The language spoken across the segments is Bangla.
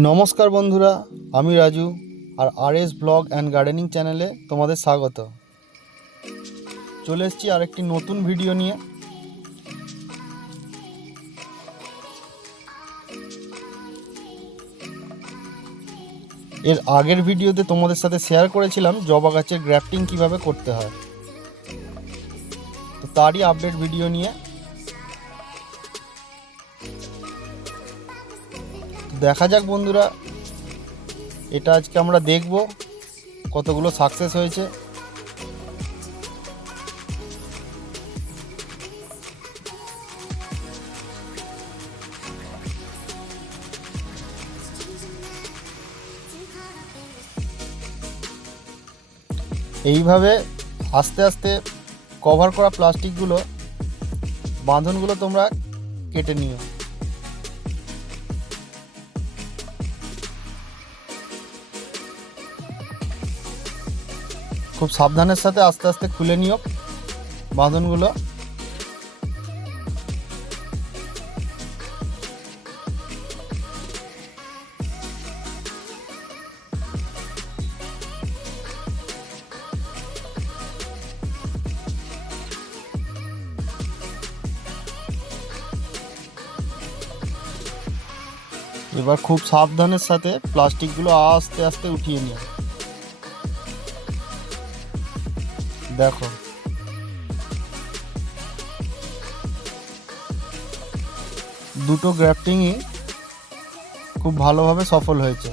নমস্কার বন্ধুরা, আমি রাজু আর R S blog and gardening চ্যানেলে তোমাদের স্বাগত। চলে এসেছি আরেকটি নতুন ভিডিও নিয়ে। এর আগের ভিডিওতে তোমাদের সাথে শেয়ার করেছিলাম জবা গাছের গ্রাফটিং কীভাবে করতে হয়। তো তারই আপডেট ভিডিও নিয়ে দেখা যাক বন্ধুরা। এটা আজকে আমরা দেখব কতগুলো সাকসেস হয়েছে। এইভাবে আস্তে আস্তে কভার করা প্লাস্টিকগুলো বাঁধনগুলো তোমরা কেটে নিও। খুব সাবধানের সাথে আস্তে আস্তে খুলে নিও বাঁধনগুলো। এবার খুব সাবধানের সাথে প্লাস্টিকগুলো আস্তে আস্তে উঠিয়ে নিও। দেখো। দুটো গ্রাফটিংই খুব ভালোভাবে সফল হয়েছে।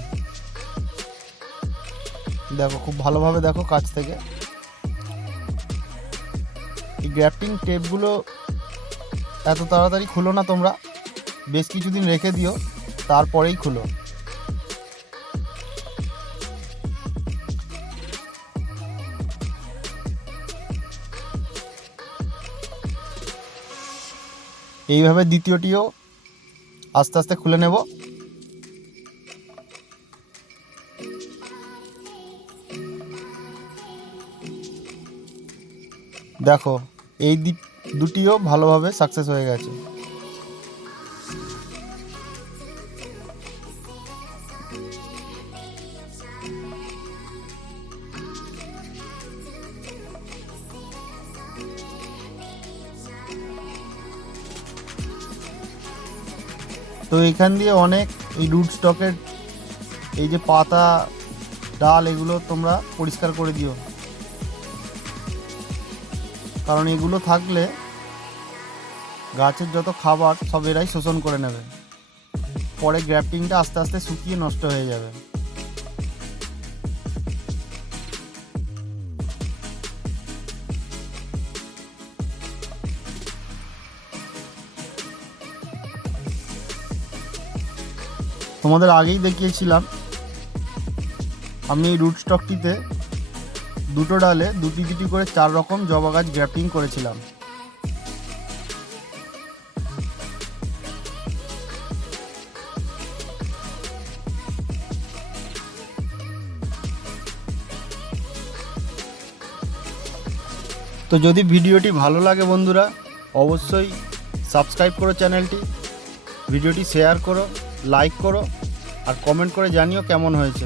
দেখো, খুব ভালোভাবে দেখো কাছ থেকে। এই গ্রাফটিং টেপগুলো এত তাড়াতাড়ি খুলো না তোমরা। বেশ কিছুদিন রেখে দিও, তারপরেই খুলো। এইভাবে দ্বিতীয়টিও আস্তে আস্তে খুলে নেব। দেখো এই দিক দুটিও ভালোভাবে সাকসেস হয়ে গেছে। তো এখান দিয়ে অনেক এই রুট স্টকের এই যে পাতা, ডাল এগুলো তোমরা পরিষ্কার করে দিও। কারণ এগুলো থাকলে গাছের যত খাবার সব এরাই শোষণ করে নেবে। পরে গ্র্যাফটিংটা আস্তে আস্তে শুকিয়ে নষ্ট হয়ে যাবে। তোমাদের আগেই দেখিয়েছিলাম। আমি এই রুট স্টকটিতে দুটো ডালে দুটি দুটি করে চার রকম জবা গাছ গ্রাফটিং করেছিলাম। তো যদি ভিডিওটি ভালো লাগে বন্ধুরা, অবশ্যই সাবস্ক্রাইব করো চ্যানেলটি, ভিডিওটি শেয়ার করো। লাইক করো আর কমেন্ট করে জানিও কেমন হয়েছে।